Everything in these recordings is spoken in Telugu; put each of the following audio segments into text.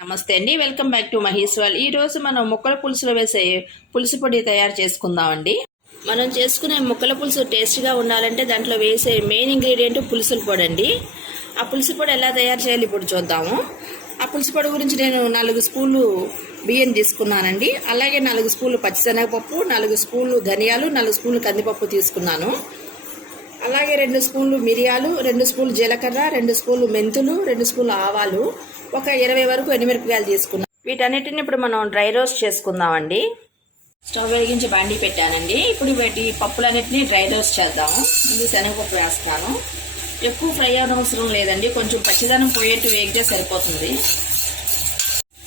నమస్తే అండి, వెల్కమ్ బ్యాక్ టు మహేశ్వర్. ఈ రోజు మనం ముక్కల పులుసులో వేసే పులుసు పొడి తయారు చేసుకుందామండి. మనం చేసుకునే ముక్కల పులుసు టేస్ట్గా ఉండాలంటే దాంట్లో వేసే మెయిన్ ఇంగ్రీడియంట్ పులుసుల పొడి అండి. ఆ పులుసు పొడి ఎలా తయారు చేయాలి ఇప్పుడు చూద్దాము. ఆ పులుసు పొడి గురించి నేను 4 స్పూన్లు బియ్యం తీసుకున్నానండి. అలాగే 4 స్పూన్లు పచ్చిశనగపప్పు, 4 స్పూన్లు ధనియాలు, 4 స్పూన్లు కందిపప్పు తీసుకున్నాను. అలాగే 2 స్పూన్లు మిరియాలు, 2 స్పూన్లు జీలకర్ర, 2 స్పూన్లు మెంతులు, 2 స్పూన్లు ఆవాలు, ఒక 20 వరకు ఎండుమిరపకాయలు తీసుకున్నాం. వీటన్నిటిని ఇప్పుడు మనం డ్రై రోస్ట్ చేసుకుందామండి. స్టవ్ వెలిగించి బాండీ పెట్టానండి. ఇప్పుడు వీటి పప్పులన్నిటిని డ్రై రోస్ట్ చేద్దాము. ముందు శనగపప్పు వేస్తాను. ఎక్కువ ఫ్రై అవసరం లేదండి, కొంచెం పచ్చిదనం పోయేట్టు వేగితే సరిపోతుంది.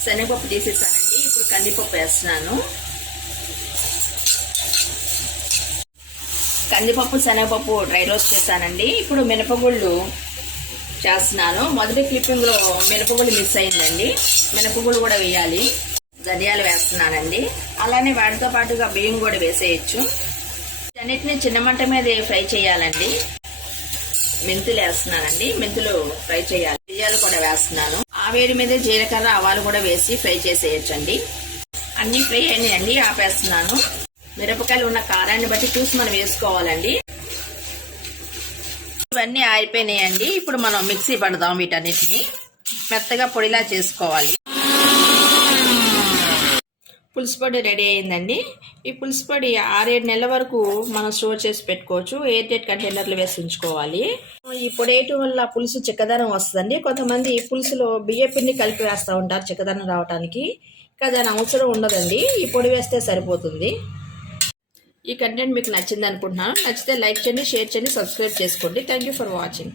శనగపప్పు తీసేసానండి. ఇప్పుడు కందిపప్పు వేస్తున్నాను. కందిపప్పు శనగపప్పు డ్రై రోస్ట్ చేశానండి. ఇప్పుడు మినపగుళ్ళు చేస్తున్నాను. మొదటి క్లిప్పింగ్లో మినపగుళ్ళు మిస్ అయిందండి, మినపగుళ్ళు కూడా వేయాలి. ధనియాలు వేస్తున్నానండి. అలానే వాటితో పాటుగా బియ్యం కూడా వేసేయచ్చు. అన్నిటిని చిన్న మంట మీద ఫ్రై చేయాలండి. మెంతులు వేస్తున్నానండి, మెంతులు ఫ్రై చేయాలి. బియ్యాలు కూడా వేస్తున్నాను. ఆ వేడి మీద జీలకర్ర ఆవాలు కూడా వేసి ఫ్రై చేసేయచ్చండి. అన్ని ఫ్రై అయినాయండి, ఆపేస్తున్నాను. మిరపకాయలు ఉన్న కారాన్ని బట్టి చూసి మనం వేసుకోవాలండి. ఇవన్నీ ఆరిపోయినాయండి. ఇప్పుడు మనం మిక్సీ పడదాం. వీటన్నిటిని మెత్తగా పొడిలా చేసుకోవాలి. పులుసు పొడి రెడీ అయిందండి. ఈ పులుసు పొడి 6-7 నెలల వరకు మనం స్టోర్ చేసి పెట్టుకోవచ్చు. ఎయిర్ టైట్ కంటైనర్లు వేసి ఉంచుకోవాలి. ఈ పొడి వేయటం వల్ల పులుసు చిక్కదనం వస్తుందండి. కొంతమంది పులుసులో బియ్య పిండి కలిపి వేస్తూ ఉంటారు చిక్కదనం రావడానికి. కానీ దాని అవసరం ఉండదండి, ఈ పొడి వేస్తే సరిపోతుంది. ఈ కంటెంట్ మీకు నచ్చింది అనుకుంటున్నాను. నచ్చితే లైక్ చేయండి, షేర్ చేయండి, సబ్స్క్రైబ్ చేసుకోండి. Thank you for watching.